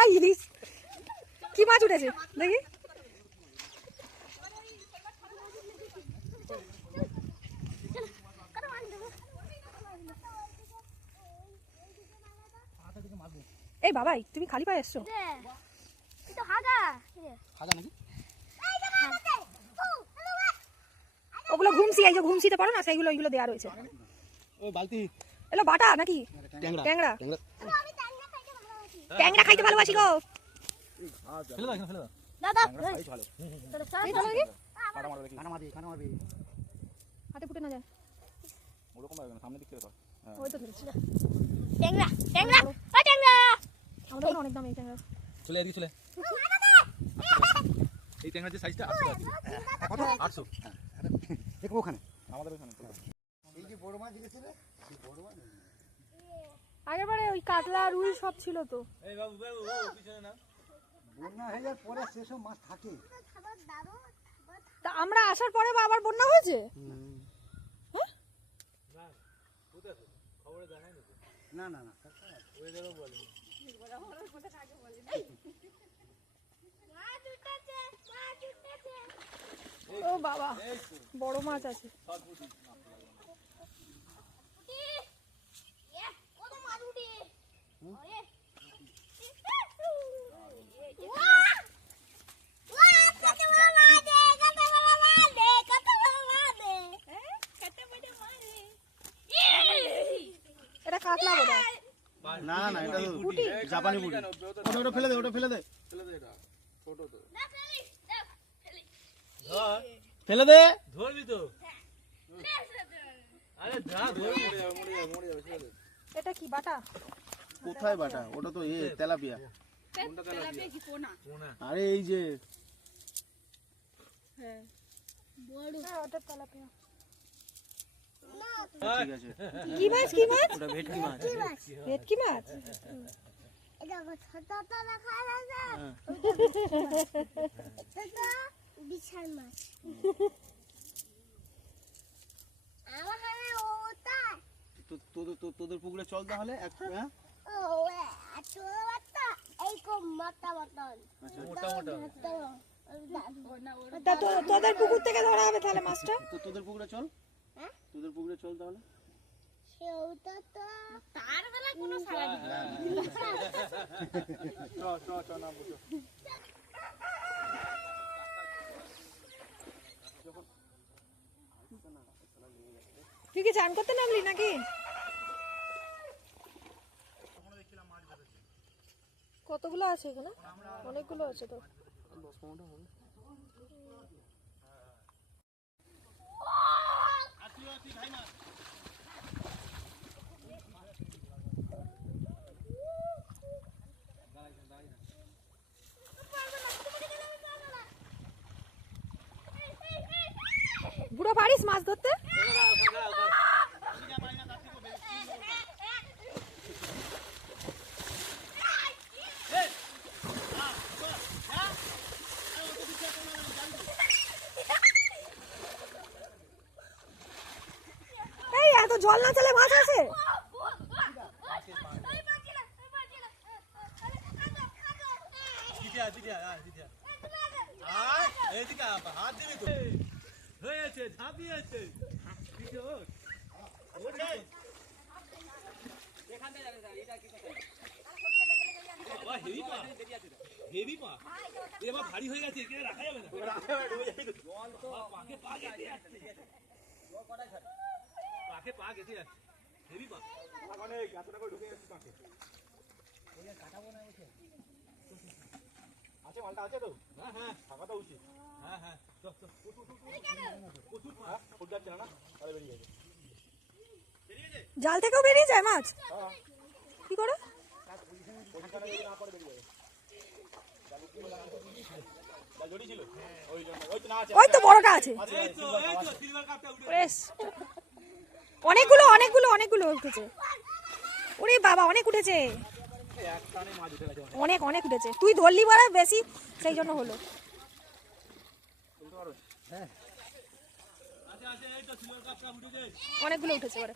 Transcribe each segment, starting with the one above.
বাড়া ইলিশ কি মাছ উঠেছে দেখি। এই বাবাই তুমি খালি পায়ে এসছো? ওগুলো ঘুমসি, এই যে ঘুমসিতে পারো না সেইগুলো, ওইগুলো দেওয়া রয়েছে। এলো বাটা নাকি ট্যাংরা? ট্যাংরা খাইতে ভালোবাসি গো। হাতে ফুটে না যায়। অনেক দাম এই ট্যাংরা। চলে এদিকে চলে। এই ট্যাংরার যে সাইজটা 800 দেখো ওখানে আমাদের ওখানে। এই যে বড় মাছ দিয়েছিলে, এই বড় মাছ আগেরবারে ওই কাতলা রুই সব ছিল তো। এই বাবু বাবু পিছনে না। বন্যা হয়ে যাওয়ার পরে সেসব মাছ থাকে। তা আমরা আসার পরে বা আবার বন্যা হয়েছে? হ্যাঁ না কোথায় খবরে জানাই না। না না না ওই জায়গা বলে ও বাবা বড় মাছ আছে। এটা কাতলা বোধহয়। না না এটা পুঁটি, জাপানি পুঁটি। ওটা ফেলে দে, ওটা ফেলে দে, ফেলে দে। এটা ছোট তো ফেলে দে। ধরবি তো। আরে ধর ধরবি, মরে যাবে ফেলে দে। এটা কি বাটা? কোথায় বাটা? ওটা তো তেলাপিয়া। কোনটা তেলাপিয়া কি কোনা? আরে এই যে হ্যাঁ বড়, হ্যাঁ ওটা তেলাপিয়া। ঠিক আছে। কি মাছ? কি মাছ? ওটা ভেটকি মাছ। ভেটকি মাছ। এটা ছোটটা রাখা আছে, এটা বিশাল মাছ। আমাকে ওটা তোদের পুকুরে চল তাহলে। হ্যাঁ ও এত বাটা, এই কম মাথা মতন মোটা মোটা। তা তোদের পুকুর থেকে ধরা হবে তাহলে মাছটা? তোদের পুকুরে চল। হ্যাঁ তোদের পুকুরে চল তাহলে। সেটা তো তার বেলা কোনো সারা দিই চ না বুঝো। তুই কি চান করতে নামলি নাকি? কতগুলো আছে এখানে? অনেকগুলো আছে তো। বুড়ো পারিস মাছ ধরতে? এই এত জল না চলে মাছ আছে? হাত দিবি তো হয়েছে, ঝাঁপিয়েছে হেভি পা, এবার ভারী হয়ে গেছে, এখানে রাখা যাবে না। পাকে পা গেঁথে যাচ্ছে, পাকে পা গেঁথে যাচ্ছে, হেভি পা। আছে মালটা আছে তো? হ্যাঁ হ্যাঁ থাকাটা উচিত। হ্যাঁ হ্যাঁ জাল থেকেও বেরিয়ে যায় মাছ? কি করে? ওই তো বড়টা আছে। অনেকগুলো অনেকগুলো অনেকগুলো উঠেছে। ওরে বাবা অনেক উঠেছে, অনেক অনেক উঠেছে। তুই ধরলি বড় বেশি, সেই জন্য হলো। অনেকগুলো উঠেছে ওরে।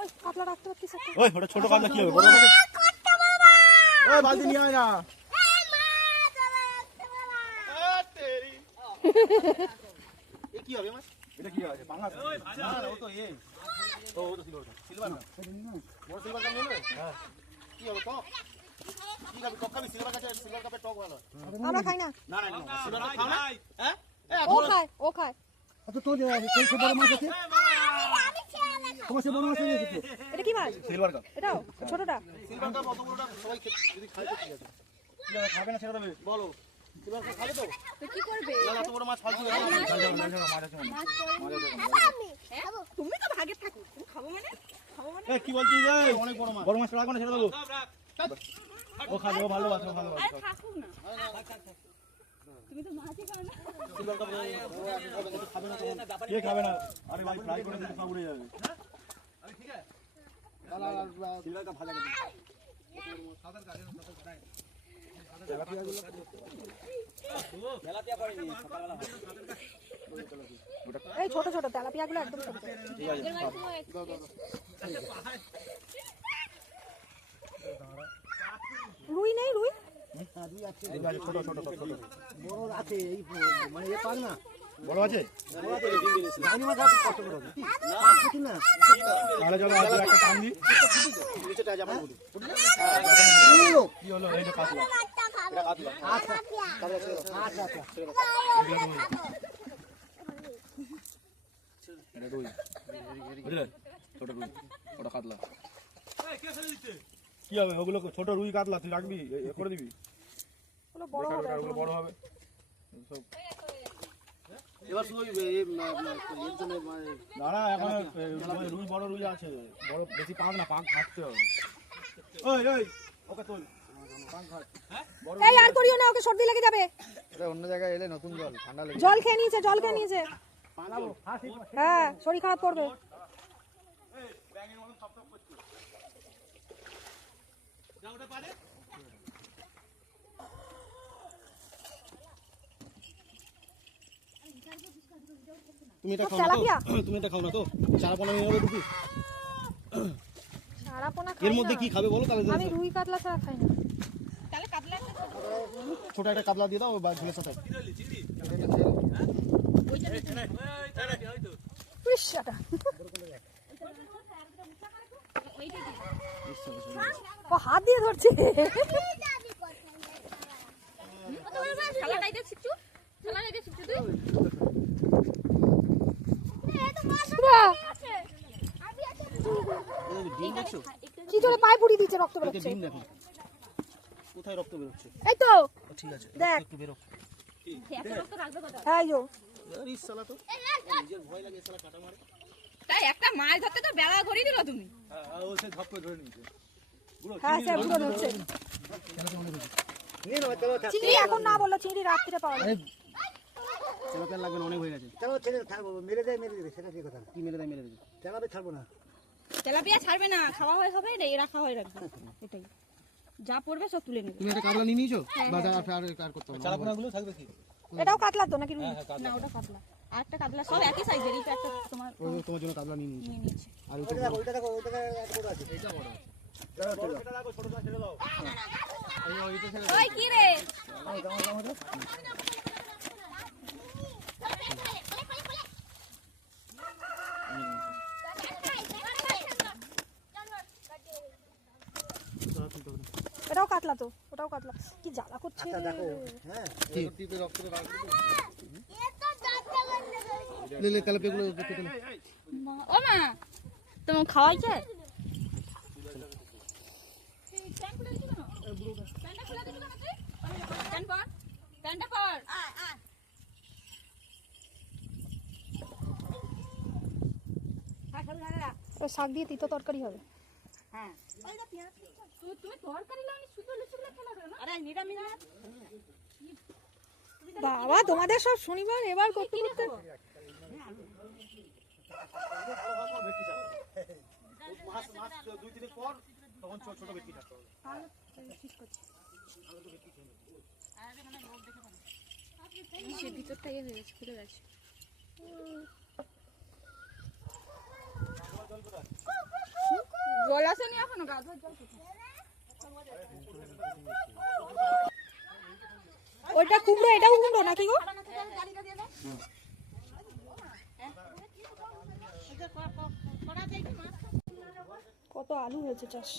ওই কাতলা রাখতে পারছিস একটা? ওই ওটা ছোট কাতলা কি হবে বড় হবে ওই বালতি নিয়ে আয় না এ কি হবে মাছ এটা কি হবে পাঙ্গাস না ও তো এ ও তো সিলভার না বড় সিলভার কাপ নিয়ে নেবে হ্যাঁ কি হবে টক কি খাবি টক খাবি সিলভার কাপে টক ভালো আমরা খাই না। না না না সিলভার কাপ খাও না হ্যাঁ ও খায়। আচ্ছা তোর সেই সব বড় মাছ আছে তোমার সে বড় মাছ আছে এটা কি মাছ? সিলভার কাপ এটাও ছোটটা? সিলভার কাপ অত বড়টা সবাই যদি খায় তো ঠিক আছে কি হবে খাবে না ছেড়ে দেবে বলো সিলভার কাপ খাবে তো তো কি করবে? না এত বড় মাছ ফালতু হয়ে যাবে মাছ আছে তুমি তো ভাগে থাকো, তুমি খাবো মানে? এ কি বলছিস রে অনেক বড় মাছ রাখো না ছেড়ে দেবো সব রাখ ও খাবে ও ভালোবাসে থাকুক না। তুমি তো মাছই খাও না। সিলভার কাপ খাবে না কে খাবে না আরে ভাই ফ্রাই করে দিলে সব উড়ে যাবে ঠিক আছে সিলভার কাপ ভালো লাগে এই ছোট ছোট তেলাপিয়া গুলো একদম ছোট। রুই নেই রুই? ছোট ছোট বড় আছে এই মানে এ পার না বড় আছে জানি মাছ আপনি কষ্ট করে আছে না তাহলে চলো আজ একটা টান দি নিচেটা যাবে কি হলো এইটা কাটলা এটা কাটলা আচ্ছা আচ্ছা আচ্ছা এটা রুই বুঝলে ছোট রুই ওটা কাটলা এই কে ফেলে দিচ্ছে কি হবে ওগুলো ছোট রুই কাটলা তুই রাখবি এ করে দিবি ওগুলো বড় হবে। ওগুলো বড় হবে সব এবার শুধু এর জন্য দাঁড়া এখন রুই বড় রুই আছে বড় বেশি পাক না পাক ঘাটতে হবে ওই ওই ওকে তোল পাক ঘাট এই আর করিও না, ওকে সর্দি লেগে যাবে। এটা অন্য জায়গায় এলে নতুন জল ঠান্ডা লেগে জল খেয়ে নিয়েছে। হ্যাঁ শরীর খারাপ করবে। যা ওটা পারে তুমি এটা খাও না তেলাপিয়া? তো তুমি এটা খাও না তো চারা পোনা নিয়ে নেবে দুটি সারাপোনা এর খাই মধ্যে না। কি খাবে বলো তাহলে আমি রুই কাতলা ছাড়া খাই না। ছোট একটা কাতলা দিয়ে দাও বা ঝুলের সাথে ইস, শাটা। ও হাত দিয়ে ধরছে। বাহ, ডিম দেখছো কি জোরে পায়ে পুড়ি দিচ্ছে, রক্ত বেরোচ্ছে। ডিম দেখো কোথায় রক্ত বেরোচ্ছে এই তো ঠিক আছে দেখ। একটু বেরো হ্যাঁ এই যো। আরে শালা তো নিজের ভয় লাগে শালা কাটা মারে তাই একটা মাছ ধরতে তো বেলা ঘড়ি দিল তুমি। ও সে ধপ করে ধরে নিয়েছে হ্যাঁ স্যার পুরো ধরছে। নিয়ে নাও চলো চিংড়ি এখন না বললো, চিংড়ি রাত্রিরে পাওয়া যাবে। তেলাপিয়া লাগবে না অনেক হয়ে গেছে চলো ছেড়ে ছাড়বো মেরে দেবে সেটা কি কথা কি মেরে দেবে চালাবে ছাড়বো না তেলাপিয়া ছাড়বে না, খাওয়া হয়ে হবে না, এরা খাওয়া হয়ে রাখবে এটাই। যা পড়বে সব তুলে নেবে। তুমি একটা কাতলা নিয়ে নিয়েছো বাজার আর করতে হবে চারা পোনাগুলো থাকবে কি এটাও কাতলা তো নাকি রুই? না ওটা কাতলা, আর একটা কাতলা, সব একই সাইজের। এটা একটা তোমার তোমার জন্য কাতলা নিয়ে নিয়েছি নিয়ে নিয়েছে। আর ওইটা দেখো এত বড় আছে এটা বড় এটা রাখো ছোটটা ছেড়ে দাও ওই কি রে, এটাও কাতলা তো, ওটাও কাতলা। কি জ্বালা করছে। দেখো হ্যাঁ টিপে রক্ত করে রাখো এটা দাঁতটা বন্ধ করে লে তেলাপিয়াগুলো কেটে নাও ও মা তোমার খাওয়াইছে? ও শাক দিয়ে তিতো তরকারি হবে। তুমি তরকারি লাউনি শুধু লুচিগুলো খেলা করো না? আরে নিরামিষ না? বাবা তোমাদের সব শনিবার এবার করতে করতে মাস 2-3 পর তখন ছোট ভেটকি থাকতে হবে সে ভিতরটা ইয়ে হয়ে গেছে, খুলে গেছে। আসেনি এখনো গা ধোয়ার জল কোথায়? ওইটা কুমড়ো এটাও কুমড়ো নাকি গো? কত আলু হয়েছে চাষ।